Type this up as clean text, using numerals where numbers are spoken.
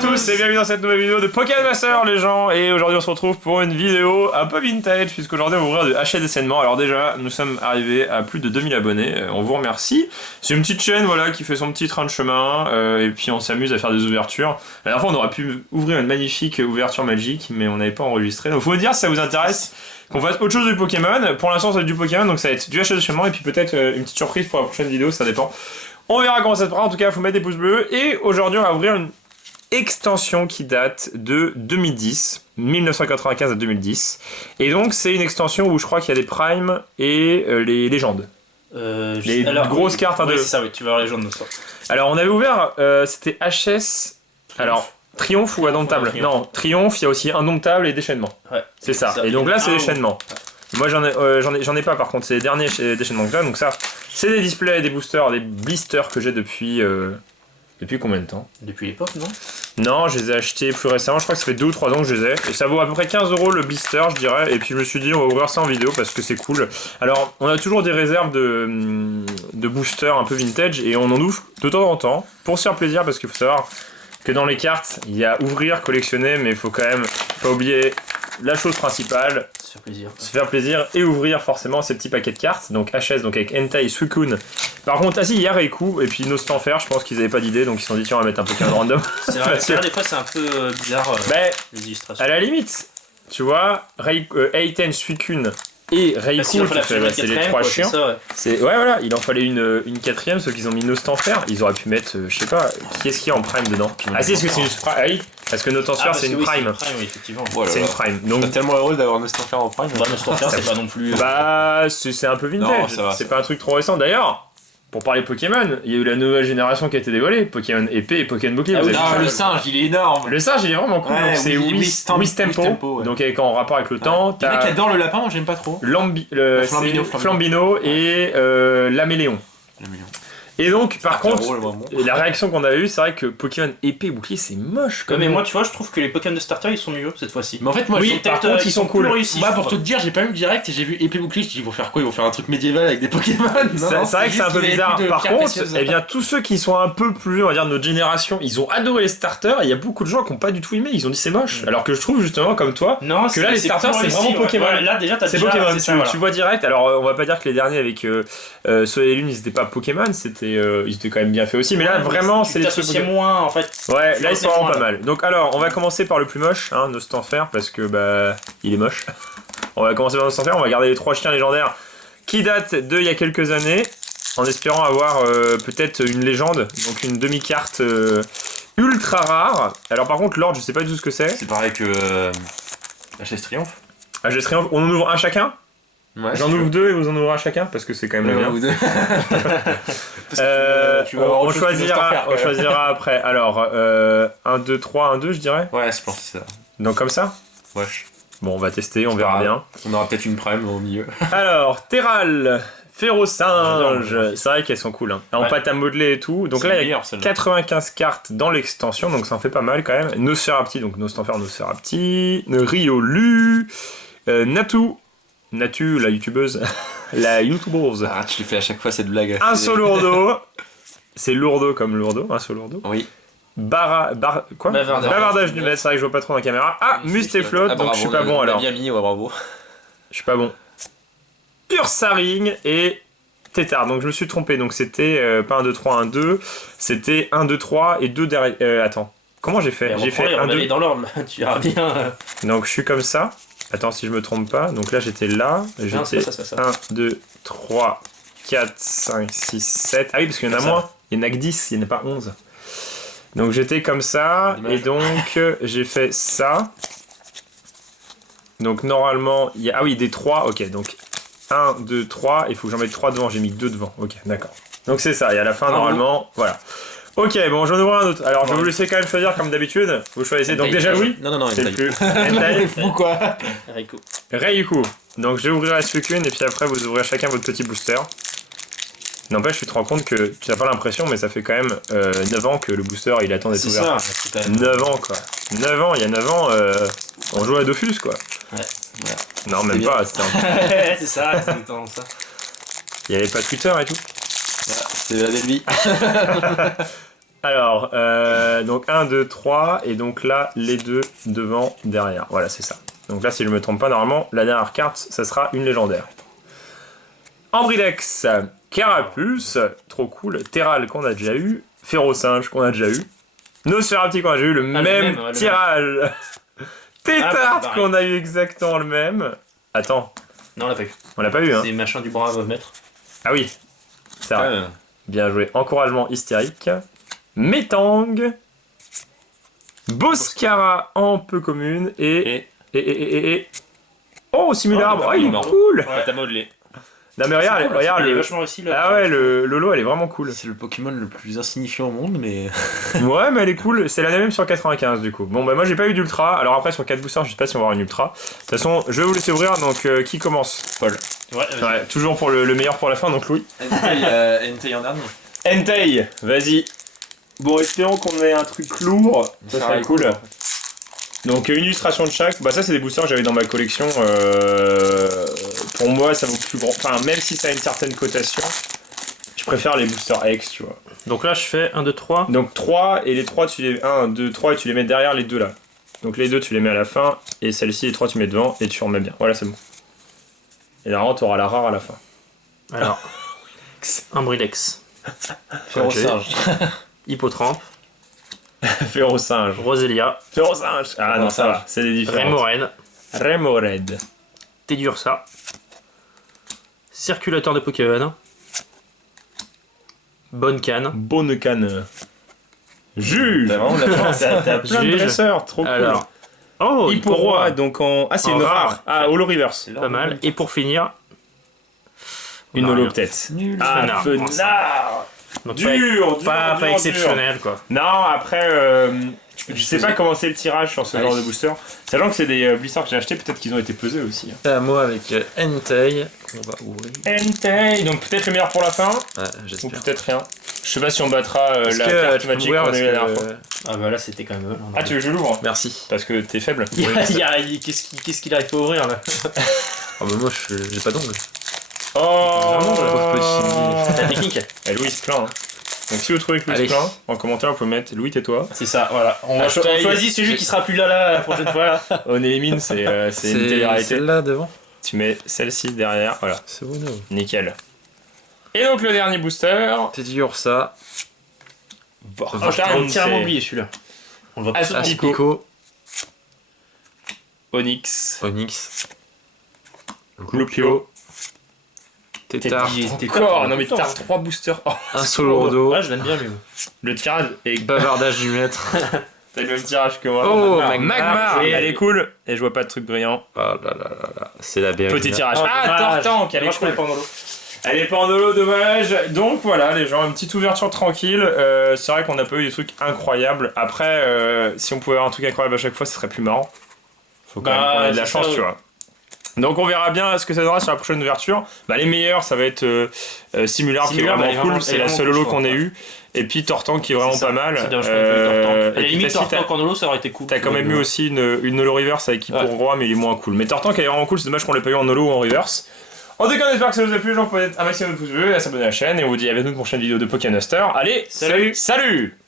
tous et bienvenue dans cette nouvelle vidéo de Pokémon Master les gens. Et aujourd'hui on se retrouve pour une vidéo un peu vintage puisqu'aujourd'hui on va ouvrir de HDSennement. Alors déjà nous sommes arrivés à plus de 2000 abonnés, on vous remercie. C'est une petite chaîne voilà qui fait son petit train de chemin et puis on s'amuse à faire des ouvertures. La dernière fois on aurait pu ouvrir une magnifique ouverture magique mais on n'avait pas enregistré. Donc faut me dire si ça vous intéresse qu'on fasse autre chose du Pokémon. Pour l'instant ça va être du Pokémon donc ça va être du HDSennement et puis peut-être une petite surprise pour la prochaine vidéo, ça dépend. On verra comment ça se fera, en tout cas il faut mettre des pouces bleus. Et aujourd'hui on va ouvrir une extension qui date de 2010, 1995 à 2010. Et donc c'est une extension où je crois qu'il y a des primes et les légendes. Les grosses cartes. Oui, c'est ça, oui, tu vas avoir les légendes de ça. Alors on avait ouvert, c'était HS... Alors, Triomphe ou Indomptable? Non, Triomphe, il y a aussi Indomptable et Déchaînement. Ouais, c'est ça. Et donc là c'est Déchaînement. Moi j'en ai pas par contre, c'est les derniers déchaînements que j'ai, donc ça c'est des displays, des boosters, des blisters que j'ai depuis combien de temps? Depuis l'époque, non? Non, je les ai achetés plus récemment, je crois que ça fait 2 ou 3 ans que je les ai, et ça vaut à peu près 15 € le blister je dirais, et puis je me suis dit on va ouvrir ça en vidéo parce que c'est cool. Alors on a toujours des réserves de boosters un peu vintage, et on en ouvre de temps en temps, pour se faire plaisir, parce qu'il faut savoir que dans les cartes, il y a ouvrir, collectionner, mais il faut quand même pas oublier la chose principale, se faire plaisir et ouvrir forcément ces petits paquets de cartes. Donc HS, donc avec Entei, Suicune. Par contre, il y a Raikou et puis Nostanfer, je pense qu'ils n'avaient pas d'idée, donc ils se sont dit tiens on va mettre un Pokémon random. C'est vrai, des fois c'est un peu bizarre les illustrations. À la limite, tu vois, Eiten, Suicune et Raikou, c'est les 3 chiants. Ouais voilà, il en fallait une quatrième, sauf qu'ils ont mis Nostanfer, ils auraient pu mettre, je sais pas, qui est-ce qu'il y a en prime dedans? Ah si, est-ce que c'est une prime? Ah oui, parce que Nostanfer c'est une prime. Oui, effectivement. C'est une prime. Donc, je suis tellement heureux d'avoir Nostanfer en prime. Bah Nostanfer c'est pas non plus... Bah c'est un peu vintage, c'est pas un truc trop récent. D'ailleurs, pour parler Pokémon, il y a eu la nouvelle génération qui a été dévoilée, Pokémon épée et Pokémon bouclier. Le singe, il est énorme. Le singe, il est vraiment cool. Ouais, c'est Wistempo, donc avec en rapport avec le temps. Il y en a qui adorent le lapin, moi j'aime pas trop. Flambino et Laméléon. Et donc, par contre, la réaction qu'on a eue, c'est vrai que Pokémon épée et bouclier, c'est moche. Mais moi, tu vois, je trouve que les Pokémon de starter ils sont mieux cette fois-ci. Mais en fait, moi, par contre, ils sont cool. Moi, pour te dire, j'ai pas eu le direct et j'ai vu épée bouclier. Je dis, ils vont faire quoi? Ils vont faire un truc médiéval avec des Pokémon? C'est vrai que c'est un peu bizarre. Par contre, eh bien, tous ceux qui sont un peu plus, on va dire, de notre génération, ils ont adoré les starters. Et il y a beaucoup de gens qui ont pas du tout aimé. Ils ont dit c'est moche. Alors que je trouve justement, comme toi, que là, les starters, c'est vraiment Pokémon. Là, déjà, t'as Pokémon. Tu vois direct. Alors, on va pas dire que les derniers avec Soleil et Lune, ils étaient pas Pokémon. Ils étaient quand même bien fait aussi, mais là vraiment c'est les trucs moins en fait. Ouais, là ils sont vraiment pas mal. Donc alors, on va commencer par le plus moche, hein, Nostanfer, parce que bah il est moche. On va commencer par Nostanfer, on va garder les 3 chiens légendaires qui datent de il y a quelques années, en espérant avoir peut-être une légende, donc une demi-carte ultra rare. Alors par contre l'ordre, je sais pas du tout ce que c'est. C'est pareil que HS Triomphe. HS Triomphe, on en ouvre un chacun. Ouais, j'en ouvre 2 et vous en ouvrez un chacun parce que c'est quand même bien. On choisira après. Alors 1, 2, 3, 1, 2 je dirais. Ouais, je pense que c'est ça. Donc comme ça. Ouais. Bon, on va tester, on verra bien. On aura peut-être une prime au milieu. Alors Terral, Férocinge, c'est vrai qu'elles sont cool hein. En pâte à modeler et tout. Donc là il y a 95 cartes dans l'extension, donc ça en fait pas mal quand même. Nosferapti, donc Nostanfer, Nosferapti, Riolu, Natu, la youtubeuse, la youtubeuse. Ah, tu le fais à chaque fois cette blague. Un Solourdo, c'est lourdo comme lourdo, un Solourdo. Oui. Bavardage du maître, c'est vrai que je vois pas trop dans la caméra. Ah, Mustéflotte, donc je suis pas bon alors. Bien mis, ouais, bravo. Je suis pas bon. Ursaring et Tétard, donc je me suis trompé, donc c'était pas 1, 2, 3, 1, 2, c'était 1, 2, 3 et 2 derrière. Attends, comment j'ai fait? J'ai fait 1, 2. Dans l'ordre, tu as bien. Donc je suis comme ça. Attends, si je me trompe pas, donc là j'étais là, j'étais 1, 2, 3, 4, 5, 6, 7, ah oui parce qu'il y en a moins, il y en a que 10, il n'y en a pas 11. Donc j'étais comme ça, et donc j'ai fait ça. Donc normalement, il y a, ah oui, des 3, ok, donc 1, 2, 3, il faut que j'en mette 3 devant, j'ai mis 2 devant, ok, d'accord. Donc c'est ça, et à la fin normalement, voilà. Ok, bon, j'en ouvre un autre. Alors, je vais vous laisser quand même choisir comme d'habitude. Vous choisissez. Donc, déjà, Louis. Non, c'est le plus. Entei. Fou quoi. Raikou. Donc, je vais ouvrir la Suicune et puis après, vous ouvrez chacun votre petit booster. N'empêche, tu te rends compte que tu n'as pas l'impression, mais ça fait quand même 9 ans que le booster il attend d'être ouvert. C'est ça, 9 ans quoi. 9 ans, il y a 9 ans, on jouait à Dofus quoi. Ouais. Non, même pas. C'est ça, c'est exactement ça. Il n'y avait pas Twitter et tout. C'est la belle vie. Alors, donc 1, 2, 3, et donc là, les deux devant, derrière. Voilà, c'est ça. Donc là, si je me trompe pas, normalement, la dernière carte, ça sera une légendaire. Ambrilex, Carapuce, trop cool. Terral qu'on a déjà eu. Férocinge qu'on a déjà eu. Nosferatu qu'on a déjà eu, le même tirage. Tétard qu'on a eu exactement le même. Attends. Non, on l'a pas eu. On l'a pas eu, hein. C'est machin du brave maître. Ah oui. Ça. Bien joué. Encouragement hystérique. Métang. Boscara en peu commune. Et. Oh, Simularbre. Oh, il est cool. Ouais, t'as modelé. Non mais regarde, cool, regarde. Il est vachement réussi là. Ah ouais, le Lolo, elle est vraiment cool. C'est le Pokémon le plus insignifiant au monde, mais. Ouais, mais elle est cool. C'est la même sur 95 du coup. Bon, bah moi j'ai pas eu d'ultra. Alors après, sur 4 boosters, je sais pas si on va avoir une ultra. De toute façon, je vais vous laisser ouvrir. Donc, qui commence? Paul. Ouais, toujours pour le meilleur pour la fin, donc Louis. Entei en dernier. Entei, vas-y. Bon, espérons qu'on ait un truc lourd. Ça serait cool. Donc une illustration de chaque, bah ça c'est des boosters que j'avais dans ma collection, pour moi ça vaut plus grand, enfin même si ça a une certaine cotation, je préfère les boosters X tu vois. Donc là je fais 1, 2, 3. Donc 3 et les 3 tu les... 1, 2, 3 et tu les mets derrière les deux là. Donc les deux tu les mets à la fin et celle-ci les 3 tu mets devant et tu remets bien, voilà c'est bon. Et là tu auras la rare à la fin. Alors, Ambrilex, Férocinge. Hippotrampe, Férocinge. Roselia, Férocinge. Ah non ça va, c'est des différences. Remoraid, Remoraid. Tedursa, Circulateur de Pokémon, Bonne Canne. Bonne canne. Juge. T'as vraiment de la chance. T'as plein de Juge. dresseurs, trop cool. Alors, oh, Hipporoi, donc en... Ah, c'est En une rare. rare. Ah, Holo Reverse. pas mal. Et pour finir, Une on a holo rien. peut-être. Nul. Ah, Fenard. Fenard. Donc Dur, pas dur. exceptionnel quoi. Non, après, je sais pas comment c'est le tirage sur ce genre de booster. Sachant que c'est des blisters que j'ai achetés, peut-être qu'ils ont été pesés aussi. C'est à moi avec Entei qu'on va ouvrir. Entei, donc peut-être le meilleur pour la fin, Ouais, ou j'espère. peut-être rien. Je sais pas si on battra Est-ce la que carte tu peux magique m'ouvrir qu'on a parce eu la dernière que... fois. Ah bah là c'était quand même. Ah, tu veux que je l'ouvre? Merci. Parce que t'es faible. Qu'est-ce qu'il arrive pas à ouvrir là? Oh bah moi j'ai pas d'ongles. Oh, Vraiment, le petit. La technique. Et Louis se plaint. Hein. Donc si vous trouvez que Louis Allez. se plaint, en commentaire vous pouvez mettre Louis tais-toi. C'est ça, voilà. On Hashtag- choisit celui qui sera plus là la prochaine fois. Là. On élimine, c'est une C'est télé-réalité. celle-là devant. Tu mets celle-ci derrière, voilà, C'est bon. nickel. Et donc le dernier booster. Tedursa, J'ai entièrement oublié celui-là. On le voit pas. Aspico, Aspico, Onyx, Onyx, Glupio, Tétard, Encore, non mais t'as 3 boosters. Oh, un Solordo, Ouais, je l'aime bien lui. le tirage est... bavardage du maître. T'as le même tirage que moi. Oh, Magmar. Magmar. Et elle est cool, et je vois pas de truc brillant. Oh là là là là, c'est la berry. Petit tirage. Oh, Ah, dommage. Tortank, elle est Moi, je cool. connais pas en holo. Elle est pas en holo, dommage. Donc voilà, les gens, une petite ouverture tranquille. C'est vrai qu'on n'a pas eu des trucs incroyables. Après, si on pouvait avoir un truc incroyable à chaque fois, ce serait plus marrant. Faut quand même qu'on ait de la c'est chance, ça, tu vois. Donc on verra bien ce que ça donnera sur la prochaine ouverture. Bah, les meilleurs, ça va être Simular qui est Simular, vraiment elle est cool. vraiment- C'est elle est la vraiment seule cool, holo je qu'on crois. ait eu. Et puis Tortank qui est vraiment C'est ça. pas mal. C'est dommage qu'on ait pas eu Tortank. À et la puis limite, Tassi, Tortank en holo, ça aurait été cool. t'as quand même eu aussi une holo reverse avec Hippo Ouais. Roi, mais il est moins cool. Mais Tortank elle est vraiment cool, c'est dommage qu'on l'ait pas eu en holo ou en reverse. En tout cas, on espère que ça vous a plu. Les gens peuvent mettre un maximum de pouces bleus, à s'abonner à la chaîne. Et on vous dit à bientôt pour une prochaine vidéo de Pokémaster. Allez, Salut. salut.